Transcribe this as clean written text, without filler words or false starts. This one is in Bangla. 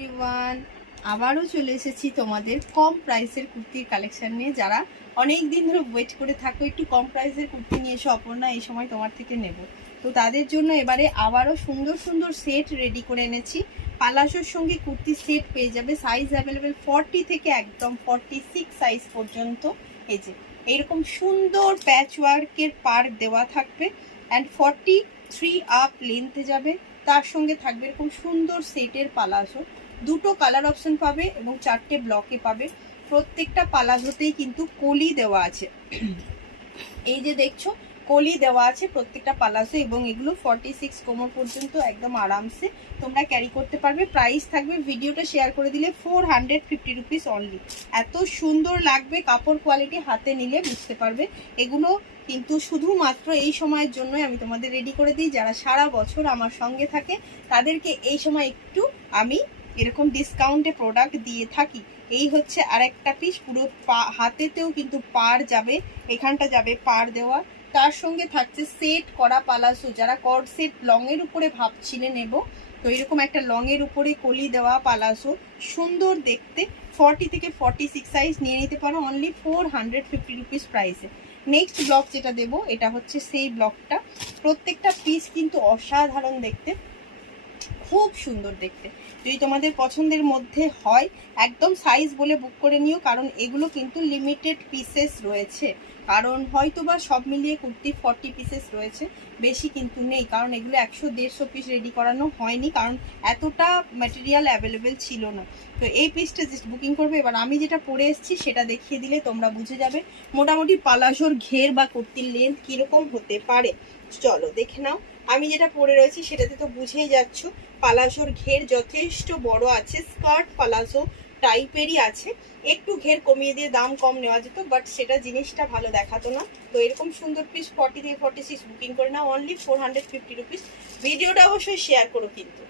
এভরিওয়ান, আবারও চলে এসেছি তোমাদের কম প্রাইসের কুর্তির কালেকশন নিয়ে। যারা অনেক দিন ধরে ওয়েট করে থাকো একটু কম প্রাইসের কুর্তি নিয়ে এসো অপর্ণা, এই সময় তোমার থেকে নেব, তো তাদের জন্য এবারে আবারও সুন্দর সুন্দর সেট রেডি করে এনেছি। পালাশোর সঙ্গে কুর্তি সেট পেয়ে যাবে, সাইজ অ্যাভেলেবেল 40 থেকে একদম 46 সাইজ পর্যন্ত। এই যে এইরকম সুন্দর প্যাচ ওয়ার্কের পার দেওয়া থাকবে অ্যান্ড 43 আপ লেন্থে যাবে। তার সঙ্গে থাকবে এরকম সুন্দর সেটের পালাজো, দুটো কালার অপশন পাবে এবং 4টে ব্লকে পাবে। প্রত্যেকটা পালাজোতেই কিন্তু কলি দেওয়া আছে, এই যে দেখছো কলি দেওয়া আছে প্রত্যেকটা পালাজো, এবং এগুলো 46 কোমর পর্যন্ত একদম আরামসে তোমরা ক্যারি করতে পারবে। প্রাইস থাকবে ভিডিওটা শেয়ার করে দিলে 450 রুপিস অনলি। এত সুন্দর লাগবে, কাপড় কোয়ালিটি হাতে নিলে বুঝতে পারবে। এগুলো কিন্তু শুধুমাত্র এই সময়ের জন্যই আমি তোমাদের রেডি করে দিই। যারা সারা বছর আমার সঙ্গে থাকে তাদেরকে এই সময় একটু আমি এরকম ডিসকাউন্টে প্রোডাক্ট দিয়ে থাকি। এই হচ্ছে আরেকটা পিস, পুরো হাতেতেও কিন্তু পার যাবে, এখানটা যাবে পার দেওয়া। তার সঙ্গে থাকছে সেট করা পালাসো। যারা কর্ড সেট লং এর উপরে ভাবছিলে নেব, তো এরকম একটা লং এর উপরে কলি দেওয়া পালাসো, সুন্দর দেখতে। 40 থেকে 46 সাইজ নিয়ে নিতে পারো অনলি 450 রুপিস প্রাইসে। নেক্সট ব্লক যেটা দেবো এটা হচ্ছে সেই ব্লকটা। প্রত্যেকটা পিস কিন্তু অসাধারণ দেখতে, খুব সুন্দর দেখতে। যদি তোমাদের পছন্দের মধ্যে হয় একদম সাইজ বলে বুক করে নিও, কারণ এগুলো কিন্তু লিমিটেড পিসেস রয়েছে। কারণ হয়তো বা সব মিলিয়ে কুর্তি 40 পিসেস রয়েছে, বেশি কিন্তু নেই, কারণ এগুলো 100-150 পিস রেডি করানো হয়নি, কারণ এতটা ম্যাটেরিয়াল অ্যাভেলেবেল ছিল না। তো এই পিসটা জাস্ট বুকিং করবে। এবার আমি যেটা পরে এসেছি সেটা দেখিয়ে দিলে তোমরা বুঝে যাবে মোটামুটি পালাশোর ঘের বা কুর্তির লেন্থ কীরকম হতে পারে। চলো দেখে নাও। আমি যেটা পরে রয়েছি সেটাতে তো বুঝেই যাচ্ছ পালাশোর ঘের যথেষ্ট বড় আছে, স্কার্ট পালাশো টাইপেরই আছে। একটু ঘের কমিয়ে দিয়ে দাম কম নেওয়া যেত, বাট সেটা জিনিসটা ভালো দেখাতো না। তো এরকম সুন্দর পিস 40 থেকে 46 বুকিং করে নাও অনলি 450 রুপিস। ভিডিওটা অবশ্যই শেয়ার করো কিন্তু।